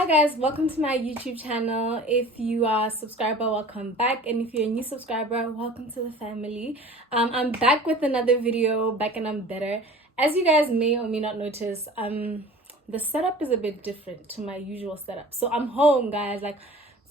Hi guys, welcome to my YouTube channel. If you are a subscriber, welcome back, and if you're a new subscriber, welcome to the family. I'm back with another video, back and I'm better. As you guys may or may not notice, the setup is a bit different to my usual setup. So I'm home, guys. Like,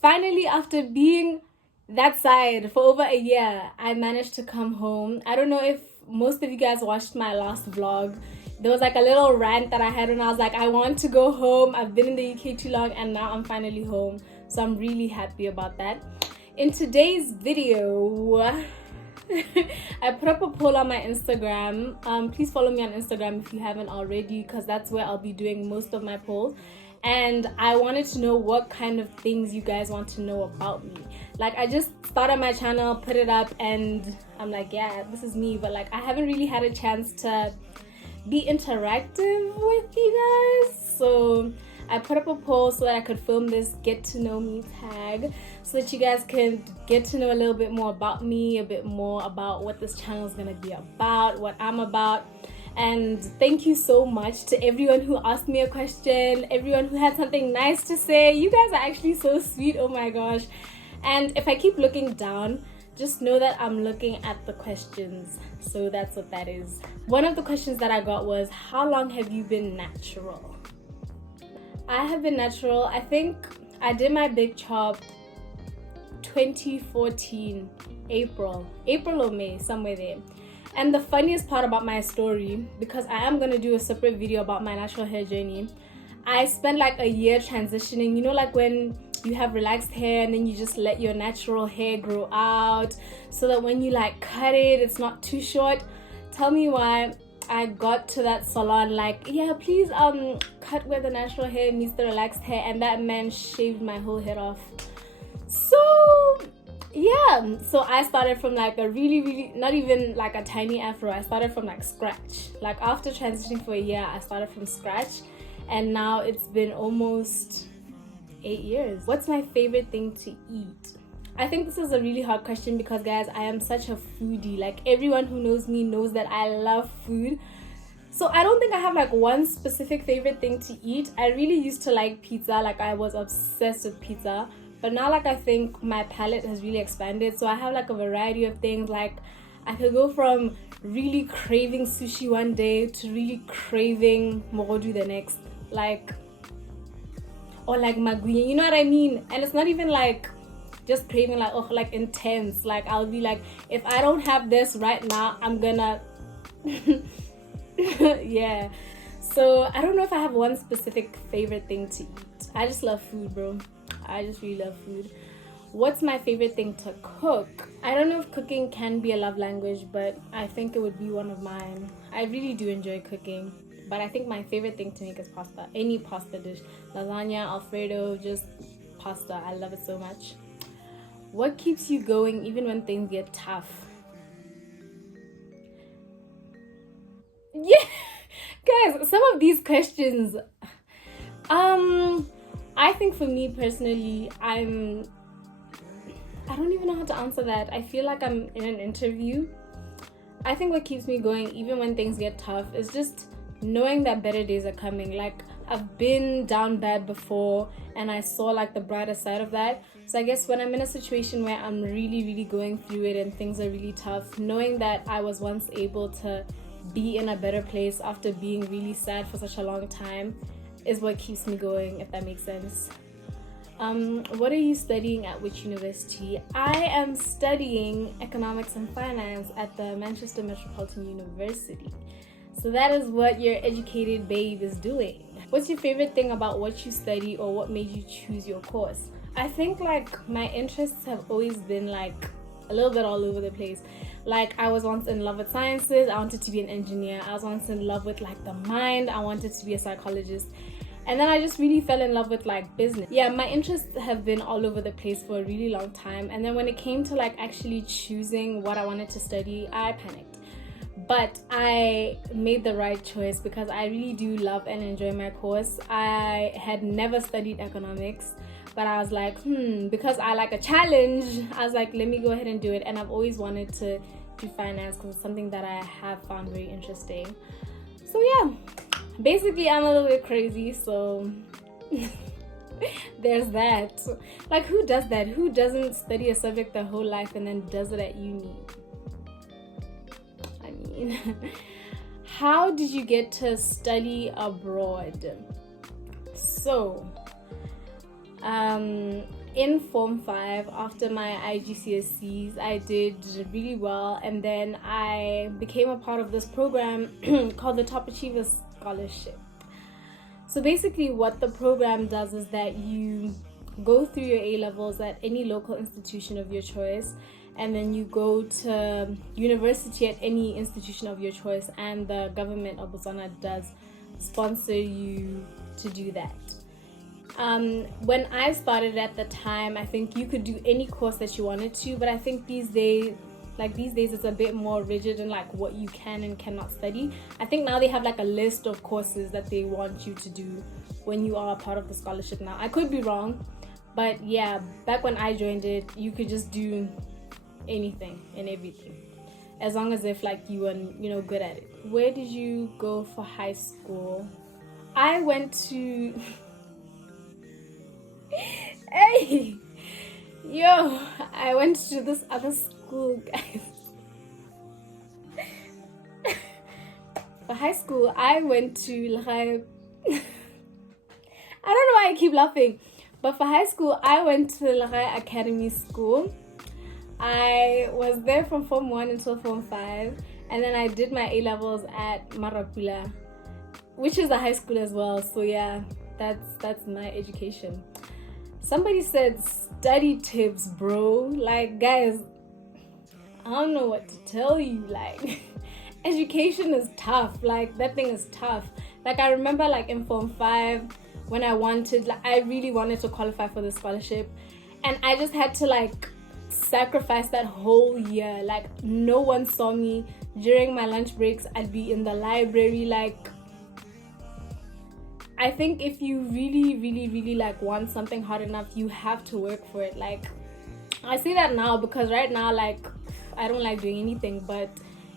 finally, after being that side for over a year, I managed to come home. I don't know if most of you guys watched my last vlog. There was like a little rant that I had when I was like, I want to go home. I've been in the UK too long and now I'm finally home. So I'm really happy about that. In today's video, I put up a poll on my Instagram. Please follow me on Instagram if you haven't already, because that's where I'll be doing most of my polls. And I wanted to know what kind of things you guys want to know about me. Like, I just started my channel, put it up, and I'm like, yeah, this is me. But like, I haven't really had a chance to be interactive with you guys, so I put up a poll so that I could film this get to know me tag, so that you guys can get to know a little bit more about me, a bit more about what this channel is gonna be about, what I'm about. And thank you so much to everyone who asked me a question, everyone who had something nice to say. You guys are actually so sweet, oh my gosh. And if I keep looking down, just know that I'm looking at the questions. So that's what that is. One of the questions that I got was, how long have you been natural? I have been natural, I think I did my big chop 2014, April or May, somewhere there. And the funniest part about my story, because I am going to do a separate video about my natural hair journey, I spent like a year transitioning. You know, like when you have relaxed hair and then you just let your natural hair grow out so that when you like cut it, it's not too short. Tell me why I got to that salon like, yeah, please cut where the natural hair meets the relaxed hair, and that man shaved my whole head off. So yeah, so I started from like a really not even like a tiny afro. I started from like scratch. Like, after transitioning for a year, I started from scratch, and now it's been almost 8 years. What's my favorite thing to eat? I think this is a really hard question because, guys, I am such a foodie. Like, everyone who knows me knows that I love food. So I don't think I have like one specific favorite thing to eat. I really used to like pizza. Like, I was obsessed with pizza. But now, like, I think my palate has really expanded. So I have like a variety of things. Like, I could go from really craving sushi one day to really craving morodu the next. Like, or like magui, you know what I mean? And it's not even like just craving, like, oh, like intense. Like, I'll be like, if I don't have this right now, I'm gonna yeah. So I don't know if I have one specific favorite thing to eat. I just love food, bro. I just really love food. What's my favorite thing to cook? I don't know if cooking can be a love language, but I think it would be one of mine. I really do enjoy cooking. But I think my favorite thing to make is pasta. Any pasta dish. Lasagna, Alfredo, just pasta. I love it so much. What keeps you going even when things get tough? Yeah, guys, some of these questions. I think for me personally, I don't even know how to answer that. I feel like I'm in an interview. I think what keeps me going even when things get tough is just knowing that better days are coming. Like, I've been down bad before and I saw like the brighter side of that. So I guess when I'm in a situation where I'm really going through it and things are really tough, knowing that I was once able to be in a better place after being really sad for such a long time is what keeps me going, if that makes sense. What are you studying at which university? I am studying economics and finance at the Manchester Metropolitan University. So that is what your educated babe is doing. What's your favorite thing about what you study, or what made you choose your course? I think like my interests have always been like a little bit all over the place. Like, I was once in love with sciences. I wanted to be an engineer. I was once in love with like the mind. I wanted to be a psychologist. And then I just really fell in love with like business. Yeah, my interests have been all over the place for a really long time. And then when it came to like actually choosing what I wanted to study, I panicked. But I made the right choice because I really do love and enjoy my course. I had never studied economics, but I was like, because I like a challenge, I was like, let me go ahead and do it. And I've always wanted to do finance because it's something that I have found very interesting. So yeah, basically I'm a little bit crazy, so There's that. Like, who does that? Who doesn't study a subject their whole life and then does it at uni? I mean, how did you get to study abroad? So, in Form 5, after my IGCSEs, I did really well, and then I became a part of this program called the Top Achievers Scholarship. So basically what the program does is that you go through your A-levels at any local institution of your choice, and then you go to university at any institution of your choice, and the government of Botswana does sponsor you to do that. When I started at the time, I think you could do any course that you wanted to, but I think these days it's a bit more rigid in like what you can and cannot study. I think now they have like a list of courses that they want you to do when you are a part of the scholarship now. I could be wrong, but yeah, back when I joined it, you could just do anything and everything, as long as if like you were, good at it. Where did you go for high school? I went to hey, yo, I went to this other school, guys. For high school, I went to I don't know why I keep laughing, but for high school, I went to Lahai Academy School. I was there from Form 1 until Form 5, and then I did my A-levels at Marapula, which is a high school as well. So yeah, that's my education. Somebody said study tips, bro. Like, guys, I don't know what to tell you. Like, education is tough. Like, that thing is tough. Like, I remember like in Form 5 when I really wanted to qualify for the scholarship, and I just had to like sacrifice that whole year. Like, no one saw me. During my lunch breaks, I'd be in the library. Like, I think if you really like want something hard enough, you have to work for it. Like, I say that now because right now, like, I don't like doing anything, but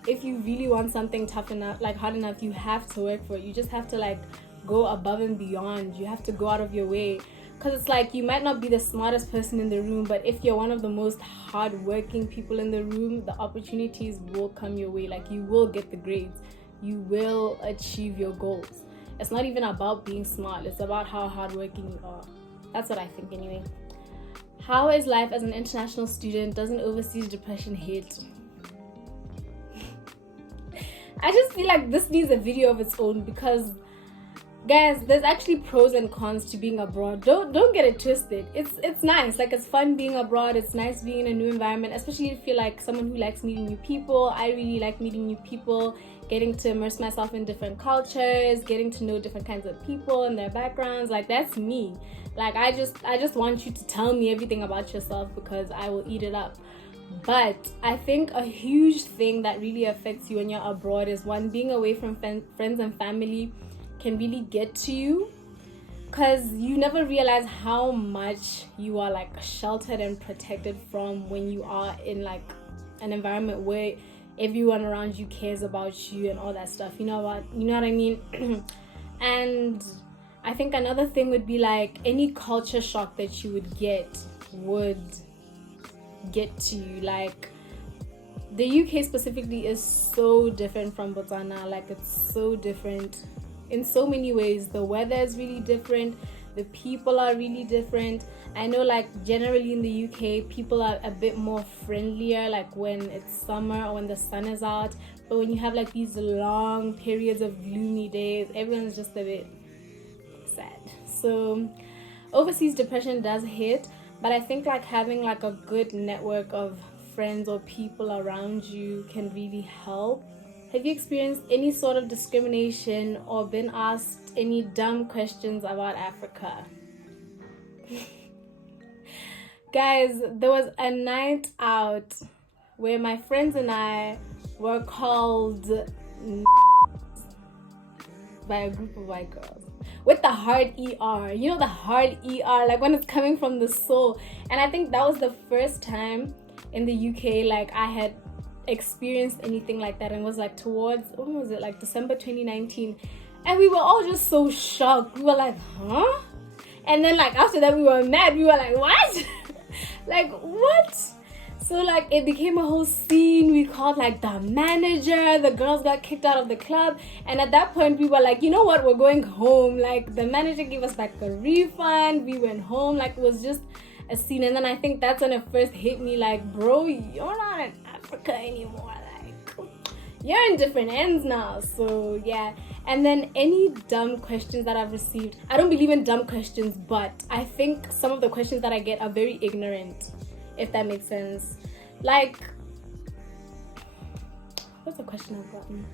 if you really want something tough enough, like hard enough, you have to work for it. You just have to like go above and beyond. You have to go out of your way, because it's like you might not be the smartest person in the room, but if you're one of the most hardworking people in the room, the opportunities will come your way. Like, you will get the grades, you will achieve your goals. It's not even about being smart, it's about how hardworking you are. That's what I think anyway. How is life as an international student? Doesn't overseas depression hit? I just feel like this needs a video of its own, because guys, there's actually pros and cons to being abroad. Don't get it twisted. It's nice. Like, it's fun being abroad. It's nice being in a new environment, especially if you're like someone who likes meeting new people. I really like meeting new people, getting to immerse myself in different cultures, getting to know different kinds of people and their backgrounds. Like, that's me. Like, I just want you to tell me everything about yourself, because I will eat it up. But I think a huge thing that really affects you when you're abroad is, one, being away from friends and family can really get to you, because you never realize how much you are like sheltered and protected from when you are in like an environment where everyone around you cares about you and all that stuff. You know what I mean? And I think another thing would be like any culture shock that you would get to you. Like, the UK specifically is so different from Botswana. Like, it's so different in so many ways. The weather is really different, the people are really different. I know like generally in the UK people are a bit more friendlier, like when it's summer or when the sun is out, but when you have like these long periods of gloomy days, everyone's just a bit sad. So overseas depression does hit, but I think like having like a good network of friends or people around you can really help. Have you experienced any sort of discrimination or been asked any dumb questions about Africa? Guys, there was a night out where my friends and I were called by a group of white girls with the hard ER. You know, the hard ER, like when it's coming from the soul. And I think that was the first time in the UK like I had experienced anything like that, and it was like towards, when was it, like December 2019, and we were all just so shocked. We were like, huh? And then like after that we were mad. We were like, what? Like, what? So like it became a whole scene. We called like the manager. The girls got kicked out of the club. And at that point we were like, you know what? We're going home. Like the manager gave us like a refund. We went home. Like it was just a scene. And then I think that's when it first hit me, like, bro, you're not in Africa anymore. Like you're in different ends now. So yeah. And then any dumb questions that I've received, I don't believe in dumb questions, but I think some of the questions that I get are very ignorant, if that makes sense. Like, what's the question I've gotten?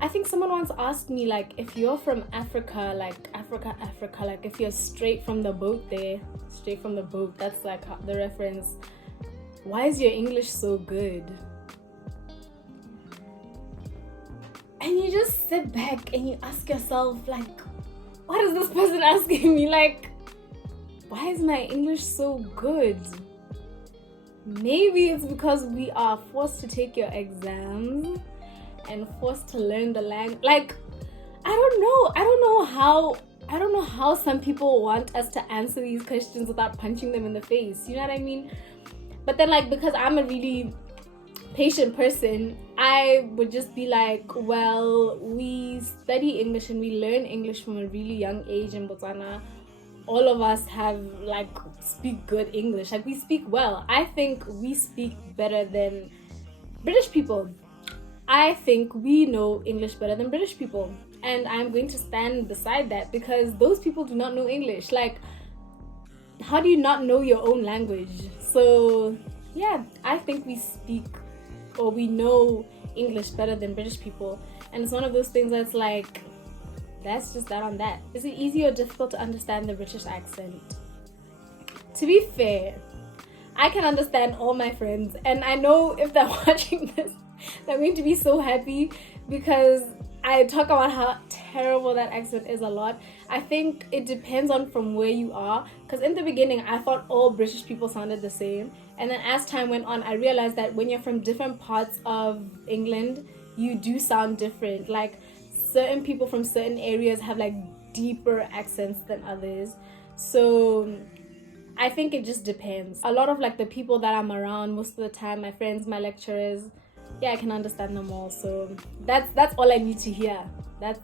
I think someone once asked me, like, if you're from Africa, like Africa, like if you're straight from the boat, that's like the reference. Why is your English so good? And you just sit back and you ask yourself, like, what is this person asking me? Like, why is my English so good? Maybe it's because we are forced to take your exams and forced to learn the language. Like, I don't know how some people want us to answer these questions without punching them in the face. You know what I mean? But then, like, because I'm a really patient person, I would just be like, well, we study English and we learn English from a really young age in Botswana. All of us have, like, speak good English. Like, we speak well. I think we speak better than British people. I think we know English better than British people. And I'm going to stand beside that because those people do not know English. Like, how do you not know your own language? So, yeah, I think we speak or we know English better than British people. And it's one of those things that's like, that's just that on that. Is it easy or difficult to understand the British accent? To be fair, I can understand all my friends, and I know if they're watching this, they're going to be so happy because I talk about how terrible that accent is a lot. I think it depends on from where you are, because in the beginning I thought all British people sounded the same, and then as time went on I realized that when you're from different parts of England you do sound different. Like certain people from certain areas have like deeper accents than others. So I think it just depends. A lot of like the people that I'm around most of the time, my friends, my lecturers, yeah, I can understand them all. So that's all I need to hear. That's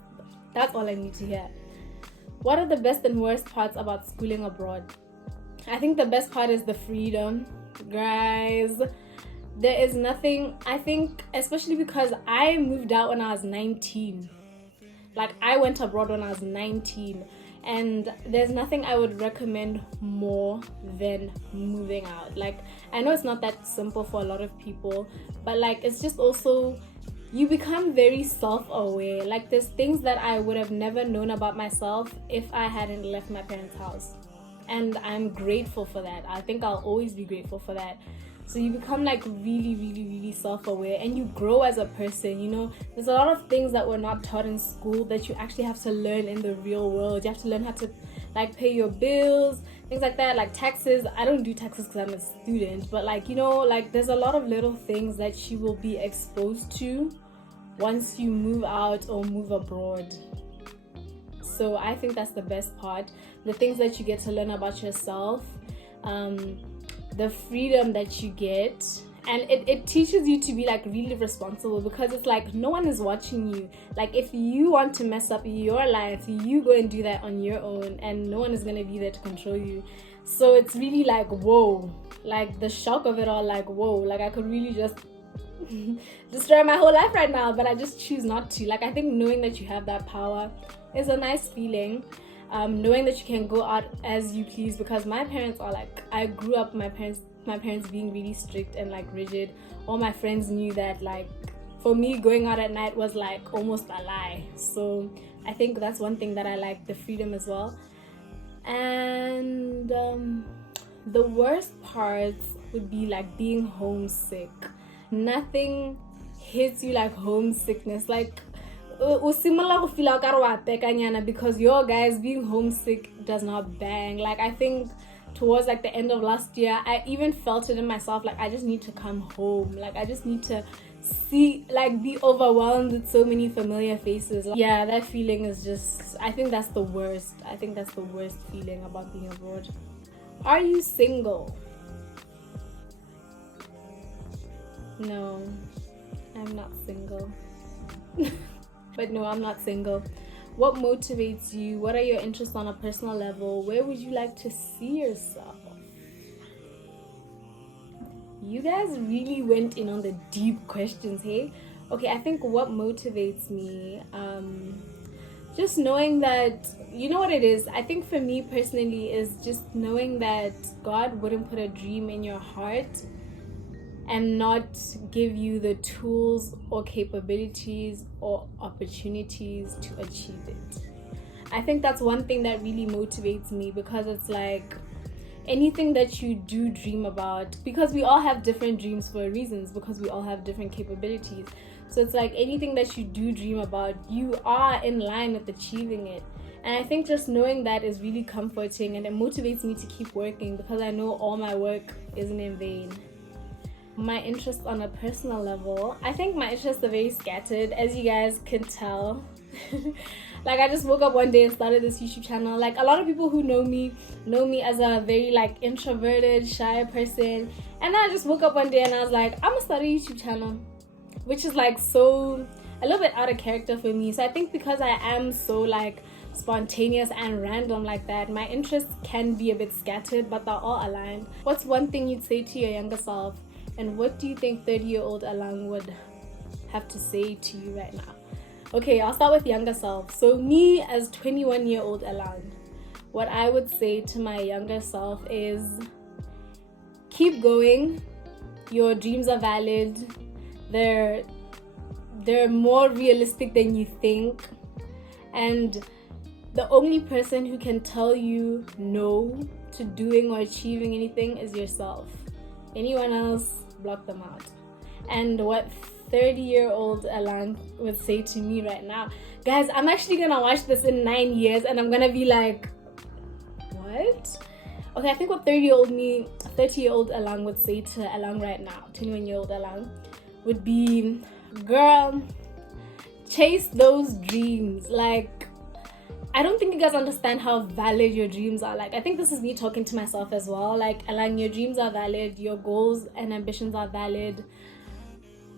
all I need to hear. What are the best and worst parts about schooling abroad? I think the best part is the freedom, guys. There is nothing, I think, especially because I moved out when I was 19. Like, I went abroad when I was 19. And there's nothing I would recommend more than moving out. Like, I know it's not that simple for a lot of people, but like, it's just also, you become very self-aware. Like, there's things that I would have never known about myself if I hadn't left my parents' house. And I'm grateful for that. I think I'll always be grateful for that. So you become like really, really, really self-aware and you grow as a person. You know, there's a lot of things that we're not taught in school that you actually have to learn in the real world. You have to learn how to like pay your bills, things like that, like taxes. I don't do taxes because I'm a student, but like, you know, like there's a lot of little things that you will be exposed to once you move out or move abroad. So I think that's the best part. The things that you get to learn about yourself, the freedom that you get, and it teaches you to be like really responsible, because it's like no one is watching you. Like, if you want to mess up your life, you go and do that on your own, and no one is going to be there to control you. So it's really like, whoa, like the shock of it all, like, whoa, like I could really just destroy my whole life right now, but I just choose not to. Like, I think knowing that you have that power is a nice feeling. Knowing that you can go out as you please, because my parents are like, I grew up my parents being really strict and like rigid. All my friends knew that, like, for me going out at night was like almost a lie. So I think that's one thing that I like, the freedom as well. And the worst parts would be like being homesick. Nothing hits you like homesickness. Like, because your guys being homesick does not bang. Like, I think towards like the end of last year, I even felt it in myself, like I just need to come home. Like, I just need to be overwhelmed with so many familiar faces. Yeah, that feeling is just, I think that's the worst. I think that's the worst feeling about being abroad. Are you single? No, I'm not single. But no, I'm not single. What motivates you? What are your interests on a personal level? Where would you like to see yourself? You guys really went in on the deep questions, hey? Okay, I think what motivates me, just knowing that, you know what it is? I think for me personally is just knowing that God wouldn't put a dream in your heart and not give you the tools or capabilities or opportunities to achieve it. I think that's one thing that really motivates me, because it's like anything that you do dream about, because we all have different dreams for reasons, because we all have different capabilities. So it's like anything that you do dream about, you are in line with achieving it. And I think just knowing that is really comforting, and it motivates me to keep working, because I know all my work isn't in vain. My interests on a personal level, I think my interests are very scattered, as you guys can tell. Like, I just woke up one day and started this YouTube channel. Like, a lot of people who know me as a very like introverted, shy person, and I just woke up one day and I was like, I'm gonna start a YouTube channel, which is like so a little bit out of character for me. So I think because I am so like spontaneous and random like that, my interests can be a bit scattered, but they're all aligned. What's one thing you'd say to your younger self, and what do you think 30-year-old Alang would have to say to you right now? Okay, I'll start with younger self. So me as 21-year-old Alang, what I would say to my younger self is keep going. Your dreams are valid. They're more realistic than you think. And the only person who can tell you no to doing or achieving anything is yourself. Anyone else, block them out. And what 30-year-old Alang would say to me right now, guys, I'm actually gonna watch this in 9 years and I'm gonna be like, what? Okay, I think what 30-year-old Alang would say to Alang right now, 21-year-old Alang, would be, girl, chase those dreams. Like, I don't think you guys understand how valid your dreams are. Like, I think this is me talking to myself as well. Like, Alang, your dreams are valid, your goals and ambitions are valid.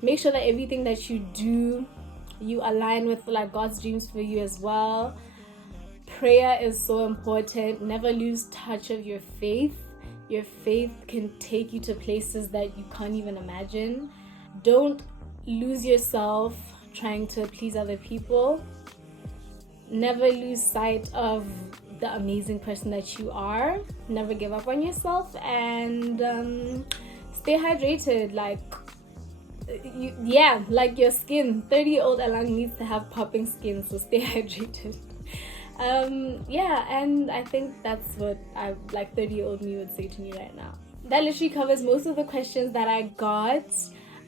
Make sure that everything that you do, you align with like God's dreams for you as well. Prayer is so important. Never lose touch of your faith. Your faith can take you to places that you can't even imagine. Don't lose yourself trying to please other people. Never lose sight of the amazing person that you are. Never give up on yourself, and stay hydrated. Like your skin. 30-year-old Alang needs to have popping skin, so stay hydrated. And I think that's what 30-year-old me would say to me right now. That literally covers most of the questions that I got.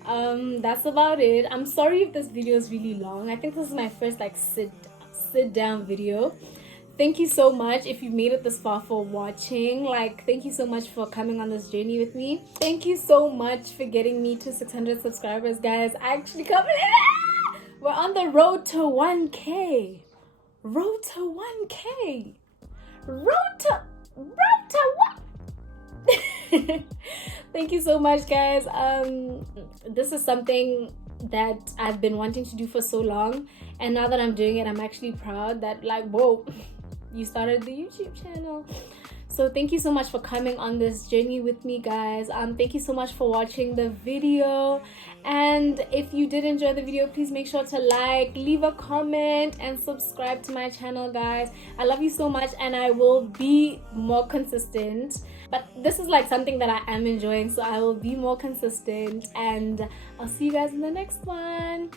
That's about it. I'm sorry if this video is really long. I think this is my first like sit down video. Thank you so much if you made it this far for watching. Like, thank you so much for coming on this journey with me. Thank you so much for getting me to 600 subscribers, guys. I actually we're on the road to 1K. Road to 1K. Road to what? Thank you so much, guys. This is something that I've been wanting to do for so long, and now that I'm doing it, I'm actually proud that, like, whoa, you started the YouTube channel. So thank you so much for coming on this journey with me, guys. Thank you so much for watching the video, and if you did enjoy the video, please make sure to like, leave a comment, and subscribe to my channel, guys. I love you so much, and I will be more consistent. But this is like something that I am enjoying, so I will be more consistent, and I'll see you guys in the next one.